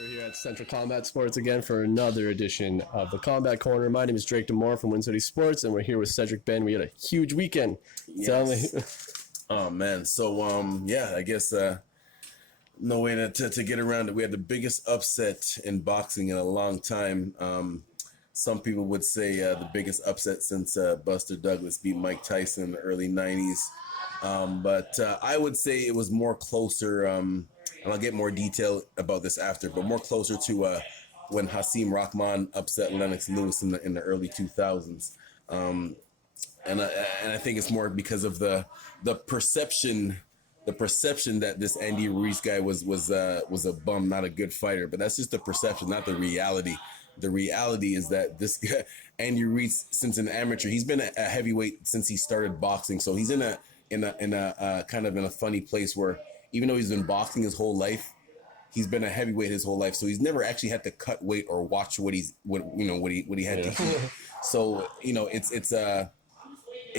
We're here at Central Combat Sports again for another edition of the Combat Corner. My name is Drake Demore from Wind City Sports, and we're here with Cedric Ben. We had a huge weekend. Yes. Oh man, so I guess no way to get around it. We had the biggest upset in boxing in a long time. Some people would say the biggest upset since Buster Douglas beat Mike Tyson in the early 90s. But I would say it was more closer, and I'll get more detail about this after, but more closer to when Rahman upset Lennox Lewis in the early 2000s. And I think it's more because of the perception that this Andy Ruiz guy was a bum, not a good fighter. But that's just the perception, not the reality. The reality is that this guy, Andy Ruiz, since an amateur, he's been a heavyweight since he started boxing. So he's in a kind of in a funny place where even though he's been boxing his whole life, he's been a heavyweight his whole life. So he's never actually had to cut weight or watch what he had to eat. So it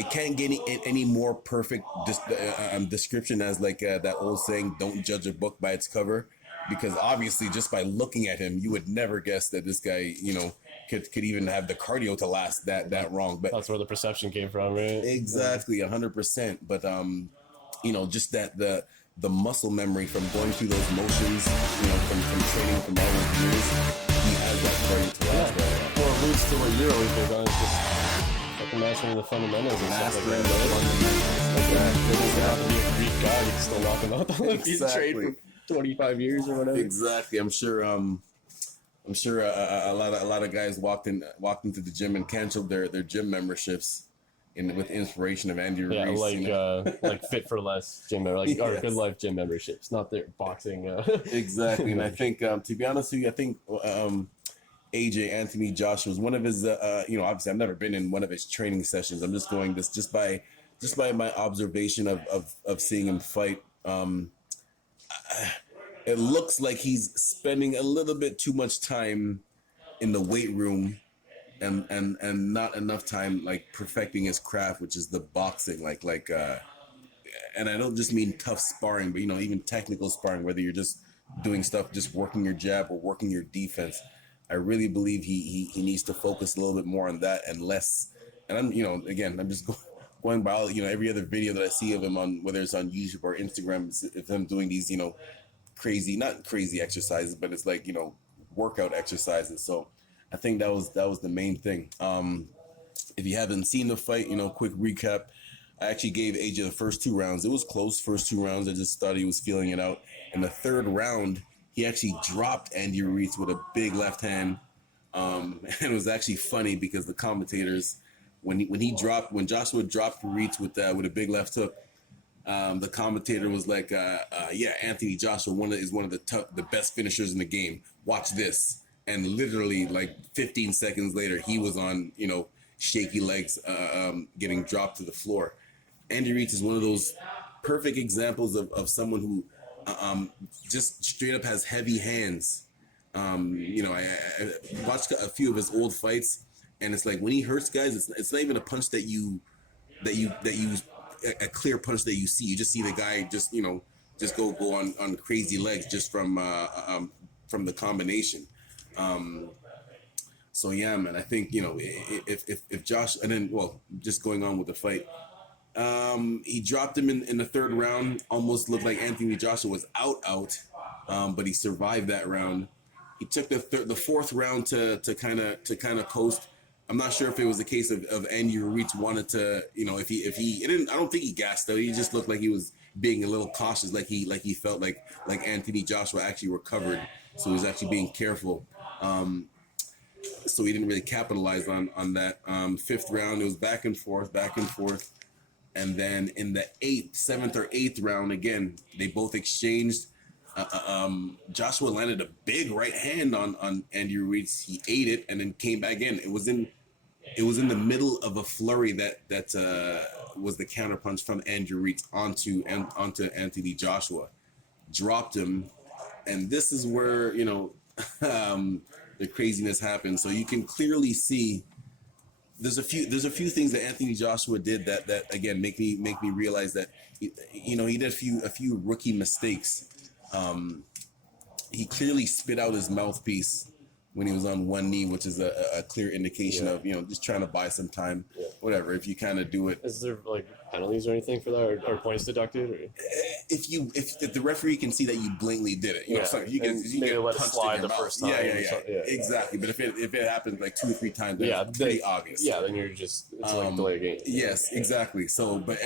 can't get any more perfect description as like that old saying, "Don't judge a book by its cover," because obviously just by looking at him, you would never guess that this guy, could even have the cardio to last that long. But that's where the perception came from, right? Exactly, 100%. But just that the muscle memory from going through those motions, from training from all those years, he has that cardio to last. Or alludes to what you're always big on, is just fucking mastering the fundamentals and stuff like that. It doesn't have to be a Greek god, you can still knock him out the left. He's trained for 25 years or whatever. Exactly. I'm sure a lot of guys walked into the gym and canceled their gym memberships with inspiration of Andy Ruiz. Yeah, like Fit for Less gym memberships, or Good Life gym memberships, not their boxing. Exactly. And I think, to be honest with you, I think AJ Anthony Joshua was one of his. Obviously, I've never been in one of his training sessions. I'm just going this just by my observation of seeing him fight. It looks like he's spending a little bit too much time in the weight room and not enough time like perfecting his craft, which is the boxing. And I don't just mean tough sparring, but even technical sparring, whether you're just doing stuff, just working your jab or working your defense. I really believe he needs to focus a little bit more on that and less. And I'm just going by every other video that I see of him on, whether it's on YouTube or Instagram, it's him doing these not crazy exercises, but it's like workout exercises. So I think that was the main thing. If you haven't seen the fight, quick recap. I actually gave AJ the first 2 rounds. It was close, first 2 rounds. I just thought he was feeling it out. In the third round, he actually dropped Andy Ruiz with a big left hand. And it was actually funny because the commentators, when Joshua dropped Ruiz with a big left hook, the commentator was like, Anthony Joshua is one of the best finishers in the game. Watch this. And literally like 15 seconds later, he was on, shaky legs, getting dropped to the floor. Andy Ruiz is one of those perfect examples of someone who just straight up has heavy hands. I watched a few of his old fights, and it's like when he hurts guys, it's not even a punch that you a clear punch that you see. You just see the guy just go on crazy legs just from the combination. So yeah, man, I think if Josh, and then just going on with the fight, he dropped him in the third round. Almost looked like Anthony Joshua was out, but he survived that round. He took the fourth round to kind of coast. I'm not sure if it was a case of Andy Ruiz wanted to, if he didn't. I don't think he gassed though. He just looked like he was being a little cautious, like he felt like Anthony Joshua actually recovered, so he was actually being careful. So he didn't really capitalize on that. Fifth round, it was back and forth, and then in the seventh or eighth round, again they both exchanged. Joshua landed a big right hand on Andy Ruiz. He ate it and then came back in. It was in the middle of a flurry that was the counterpunch from Andy Ruiz onto Anthony Joshua, dropped him, and this is where the craziness happened. So you can clearly see there's a few things that Anthony Joshua did that again make me realize that he did a few rookie mistakes. he clearly spit out his mouthpiece when he was on one knee, which is a clear indication of, you know, just trying to buy some time. Yeah. Whatever, if you kind of do it. Is there like penalties or anything for that, or points deducted? Or? If the referee can see that you blatantly did it, you know, so you get let it slide the first time. Yeah, exactly. But if it happens like 2 or 3 times, then it's pretty obvious. Yeah, then it's like delay a game. Yes, exactly. So, but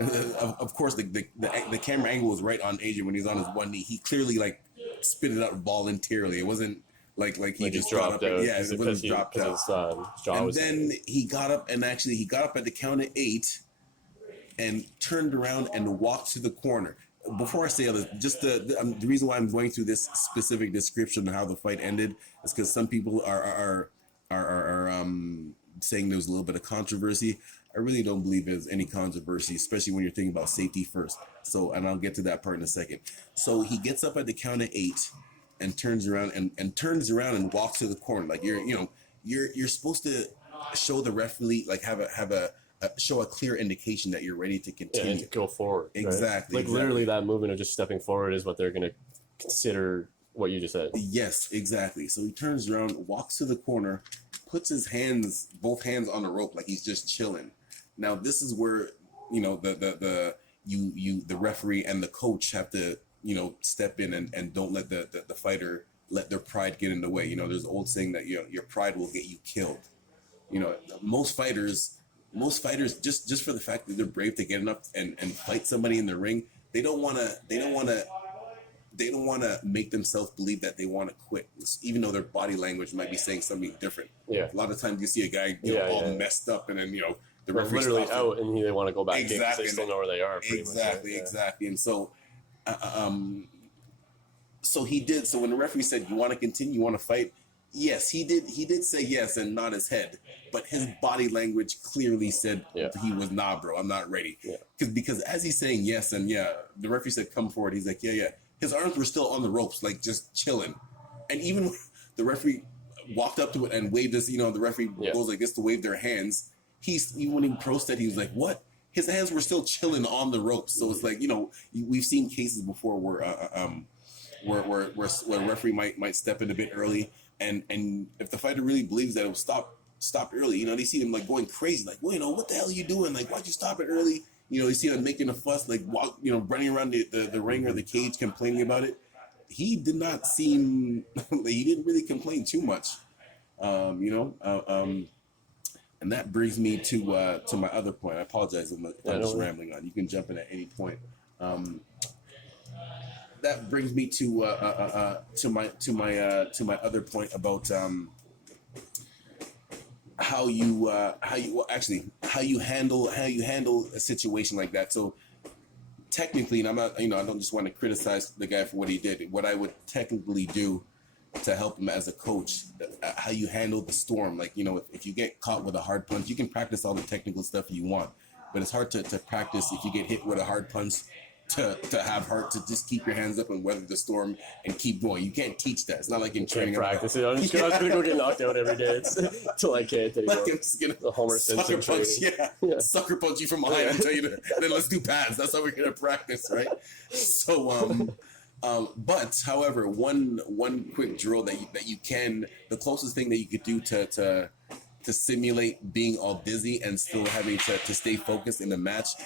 of course the camera angle was right on Adrian when he was on his one knee. He clearly like spit it out voluntarily. It wasn't like he just dropped out. Yeah, it wasn't dropped out. And then he got up and he got up at the count of 8 and turned around and walked to the corner. Before I say all this, just the reason why I'm going through this specific description of how the fight ended is because some people are saying there was a little bit of controversy. I really don't believe there's any controversy, especially when you're thinking about safety first. So, and I'll get to that part in a second. So he gets up at the count of 8 and turns around and walks to the corner. Like you're supposed to show the referee, like show a clear indication that you're ready to continue. And to go forward. Exactly. Right? Like literally that movement of just stepping forward is what they're going to consider what you just said. Yes, exactly. So he turns around, walks to the corner, puts his both hands on the rope like he's just chilling. Now this is where, you know, the referee and the coach have to, you know, step in and don't let the fighter let their pride get in the way. You know, there's an old saying that, you know, your pride will get you killed. You know, most fighters just for the fact that they're brave to get up and fight somebody in the ring, they don't want to make themselves believe that they want to quit, even though their body language might be saying something different. Yeah. A lot of times you see a guy all messed up, and then, you know, the They're referee literally out and they want to go back in because exactly. they still know where they are. Exactly. And so, so he did. So when the referee said, "You want to continue? You want to fight?" Yes, he did. He did say yes and nod his head, but his body language clearly said he was bro. I'm not ready. Because as he's saying yes and the referee said, "Come forward." He's like, yeah. His arms were still on the ropes, like just chilling. And even when the referee walked up to it and waved this, you know, the referee goes like this to wave their hands. Even when he protested, he was like, "What?" His hands were still chilling on the ropes. So it's like, you know, we've seen cases before where a referee might step in a bit early, and if the fighter really believes that it was stopped early, you know, they see him like going crazy, like, well, you know, what the hell are you doing? Like, why'd you stop it early? You know, you see them making a fuss, like, running around the ring or the cage complaining about it. He did not seem, he didn't really complain too much, and that brings me to my other point. I apologize if I'm just rambling on. You can jump in at any point. That brings me to my other point about how you handle a situation like that. So technically, and I'm not, you know, I don't just want to criticize the guy for what he did. What I would technically do to help him as a coach, how you handle the storm. Like, you know, if you get caught with a hard punch, you can practice all the technical stuff you want, but it's hard to practice if you get hit with a hard punch to have heart to just keep your hands up and weather the storm and keep going. You can't teach that. It's not like in training. Practice it. I'm just gonna go get knocked out every day until I can't anymore. Like I'm just gonna the Homer Simpson punch, sucker punch you from behind and tell you to, then let's do pads. That's how we're gonna practice, right? So but however, one quick drill that you can, the closest thing that you could do to simulate being all dizzy and still having to stay focused in the match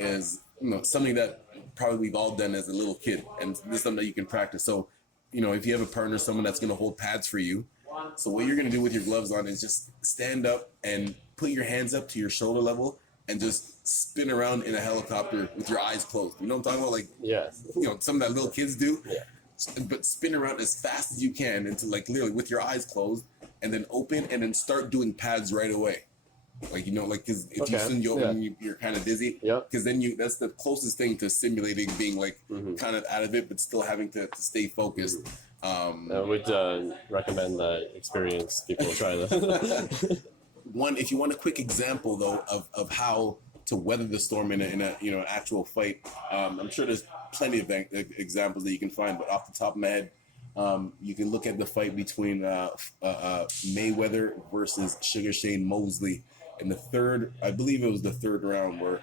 is, you know, something that probably we've all done as a little kid, and this is something that you can practice. So, you know, if you have a partner, someone that's going to hold pads for you, so what you're going to do with your gloves on is just stand up and put your hands up to your shoulder level and just spin around in a helicopter with your eyes closed. You know what I'm talking about? Like, you know, something that little kids do. But spin around as fast as you can into, like, literally with your eyes closed, and then open and then start doing pads right away. Like, you know, like, because if you open, you're kind of dizzy. Because then that's the closest thing to simulating being, like, kind of out of it, but still having to stay focused. I would recommend that experienced people try that. If you want a quick example, though, of how to weather the storm in a you know, actual fight, I'm sure there's plenty of examples that you can find, but off the top of my head, you can look at the fight between Mayweather versus Sugar Shane Mosley. In the third, I believe it was the third round, where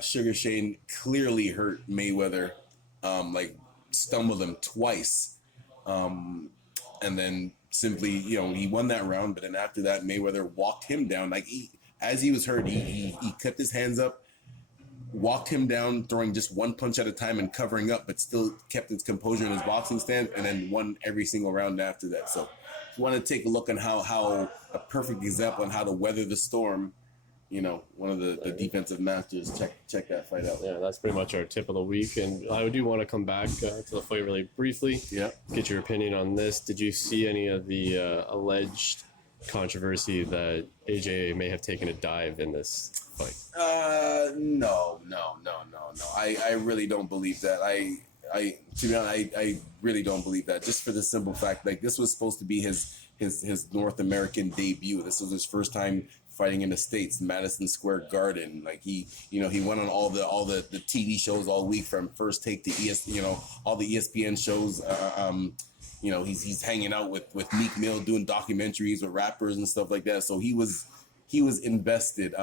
Sugar Shane clearly hurt Mayweather, like stumbled him twice, and then simply, he won that round. But then after that, Mayweather walked him down. Like as he was hurt, he kept his hands up, walked him down, throwing just one punch at a time and covering up, but still kept his composure in his boxing stance, and then won every single round after that. So if you want to take a look on how a perfect example on how to weather the storm, one of the defensive masters, check that fight out. Yeah, that's pretty much our tip of the week. And I do want to come back to the fight really briefly. Yeah. Get your opinion on this. Did you see any of the alleged controversy that AJ may have taken a dive in this fight? No. I really don't believe that. To be honest, I really don't believe that. Just for the simple fact, like, this was supposed to be his North American debut. This was his first time fighting in the States, Madison Square Garden. Like, he went on all the TV shows all week, from First Take to all the ESPN shows. He's hanging out with Meek Mill, doing documentaries with rappers and stuff like that. So he was invested.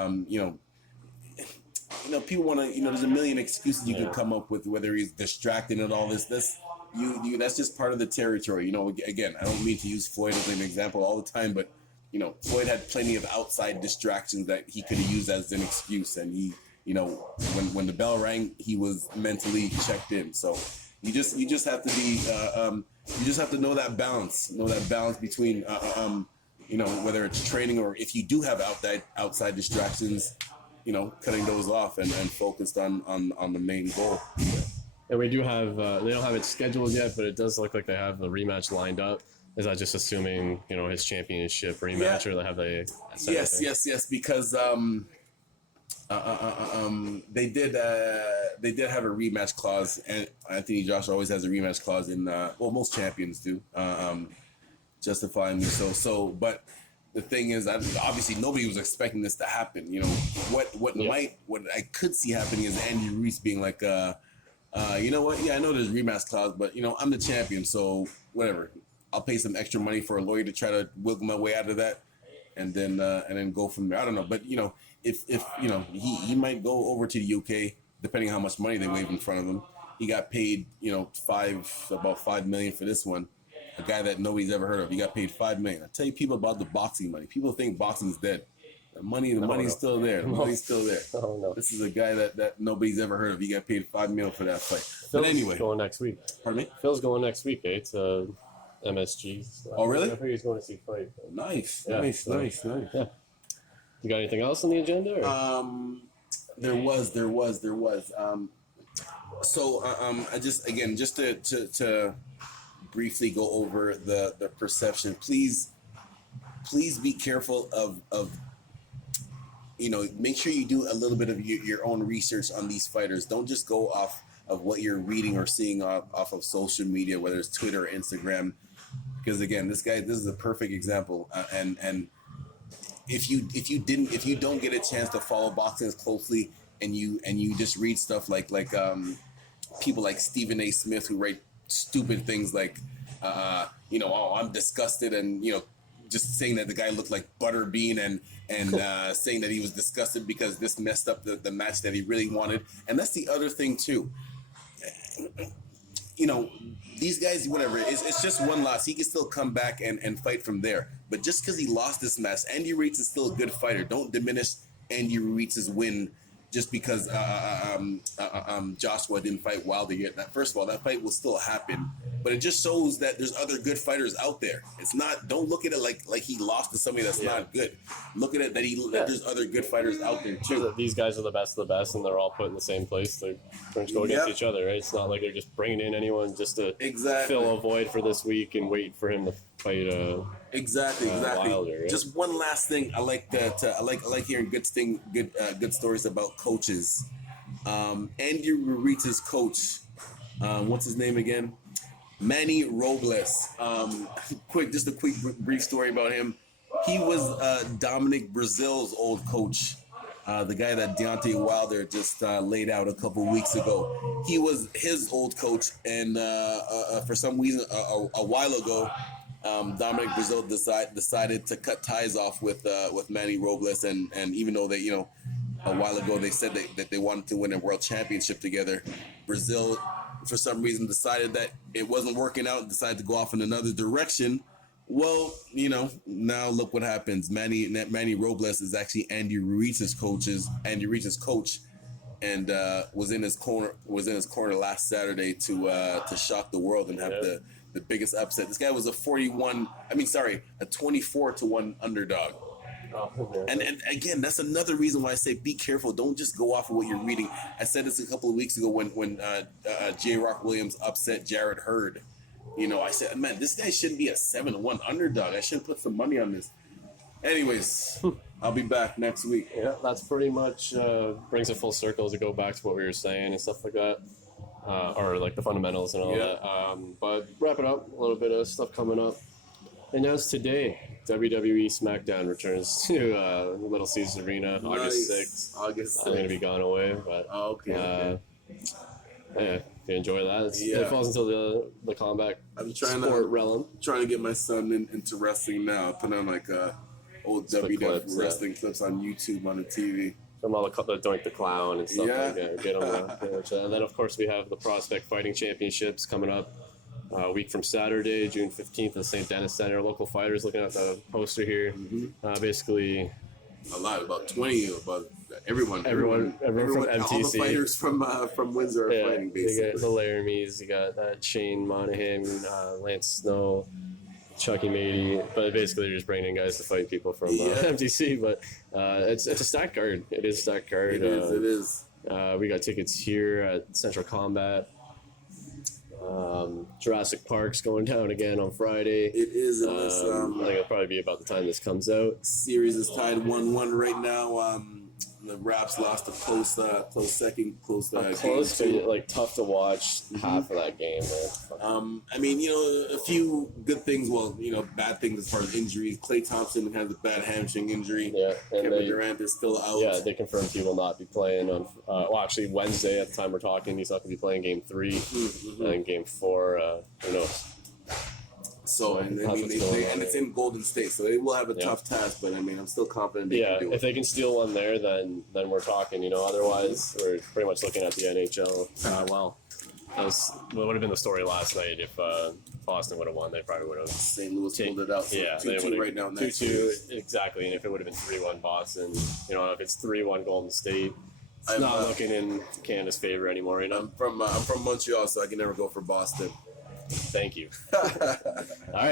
People want to, there's a million excuses you can come up with, whether he's distracted and all this. That's just part of the territory. Again, I don't mean to use Floyd as an example all the time, but Floyd had plenty of outside distractions that he could have used as an excuse. And he, when the bell rang, he was mentally checked in. So you just have to be, you just have to know that balance between, whether it's training or if you do have outside distractions, cutting those off and focused on the main goal. And we do have, they don't have it scheduled yet, but it does look like they have the rematch lined up. Is that just assuming, his championship rematch, or they have a yes, because they did have a rematch clause, and Anthony Joshua always has a rematch clause in most champions do, justifyingly so. But the thing is, obviously nobody was expecting this to happen. What I could see happening is Andy Ruiz being like, you know what? Yeah, I know there's a rematch clause, but I'm the champion, so whatever. I'll pay some extra money for a lawyer to try to wiggle my way out of that, and then go from there. I don't know, but if he might go over to the UK, depending on how much money they wave in front of him. He got paid about $5 million for this one. A guy that nobody's ever heard of. He got paid $5 million. I tell you, people about the boxing money. People think boxing's dead. The money's still there. The money's still there. Oh, no. This is a guy that nobody's ever heard of. He got paid $5 million for that fight. But anyway, going next week. Pardon me? Phil's going next week, eh? To MSG. Oh, really? I think he's going to see fight. Nice. Yeah, Nice. Yeah. You got anything else on the agenda? Or? There was. I just to briefly go over the perception. Please be careful of make sure you do a little bit of your own research on these fighters. Don't just go off of what you're reading or seeing off of social media, whether it's Twitter or Instagram. Because again, this is a perfect example. And if you don't get a chance to follow boxing as closely, and you just read stuff like people like Stephen A. Smith, who write stupid things like I'm disgusted, and just saying that the guy looked like Butterbean, and saying that he was disgusted because this messed up the match that he really wanted. And that's the other thing too. These guys, whatever, it's just one loss. He can still come back and fight from there. But just because he lost this match, Andy Ruiz is still a good fighter. Don't diminish Andy Ruiz's win just because Joshua didn't fight Wilder yet. First of all, that fight will still happen. But it just shows that there's other good fighters out there. It's not. Don't look at it like he lost to somebody that's not good. Look at it that there's other good fighters out there too. These guys are the best of the best, and they're all put in the same place. They're going to go against each other, right? It's not like they're just bringing in anyone just to fill a void for this week and wait for him to fight. Exactly. Wilder, right? Just one last thing. I like that. I like hearing good stories about coaches. Andy Ruiz's coach. What's his name again? Manny Robles. Just a quick brief story about him. He was Dominic Brazil's old coach, the guy that Deontay Wilder just laid out a couple weeks ago. He was his old coach, and for some reason, a while ago, Dominic Brazil decided to cut ties off with Manny Robles, and even though they, a while ago they said that they wanted to win a world championship together, Brazil for some reason decided that it wasn't working out and decided to go off in another direction. Well, you know, now look what happens. Manny Robles is actually Andy Ruiz's coach, and was in his corner last Saturday to shock the world and have the biggest upset. This guy was a 24-1 underdog. Oh, and again, that's another reason why I say be careful. Don't just go off of what you're reading. I said this a couple of weeks ago when J. Rock Williams upset Jared Hurd. You know, I said, man, this guy shouldn't be a 7-1 underdog. I should put some money on this. Anyways, I'll be back next week. Yeah, that's pretty much brings it full circle to go back to what we were saying and stuff like that. Or like the fundamentals and all that. But wrap it up, a little bit of stuff coming up. And as today, WWE SmackDown returns to Little Caesars Arena, August 6th. I'm going to be gone away, but yeah, if you enjoy that, it falls into the combat sport realm. Trying to get my son into wrestling now. Put on like old WWF wrestling clips on YouTube on the TV. From all the Doink the Clown and stuff like that. Get on that. And then, of course, we have the Prospect Fighting Championships coming up a week from Saturday, June 15th at the St. Dennis Center. Local fighters, looking at the poster here. Basically, about 20, about everyone from MTC. All the fighters from Windsor are fighting, basically. You got the Laramies, you got Shane Monahan, Lance Snow, Chucky Mady, but basically they're just bringing in guys to fight people from MTC. But it's a stacked card. It is a stacked card. It is. We got tickets here at Central Combat. Jurassic Park's going down again on Friday. It is. I think it'll probably be about the time this comes out. Series is tied 1-1 right now. The Raps lost a close second, close game. Like tough to watch half of that game, man. I mean, you know, a few good things. Well, you know, bad things as far as injuries. Klay Thompson has a bad hamstring injury. Yeah, and Kevin Durant is still out. Yeah, they confirmed he will not be playing on. Well, actually, Wednesday at the time we're talking, he's not going to be playing Game 3, and Game 4. Who knows? So, and it's in Golden State, so they will have a tough task. But I mean, I'm still confident they can do it. If they can steal one there, then we're talking. You know, otherwise we're pretty much looking at the NHL. Well, that would have been the story last night if Boston would have won. They probably would have. St. Louis pulled it out. So 2-2 right now. 2-2 exactly. And if it would have been 3-1 Boston, you know, if it's 3-1 Golden State, it's not looking in Canada's favor anymore. You know, I'm from Montreal, so I can never go for Boston. Thank you. All right.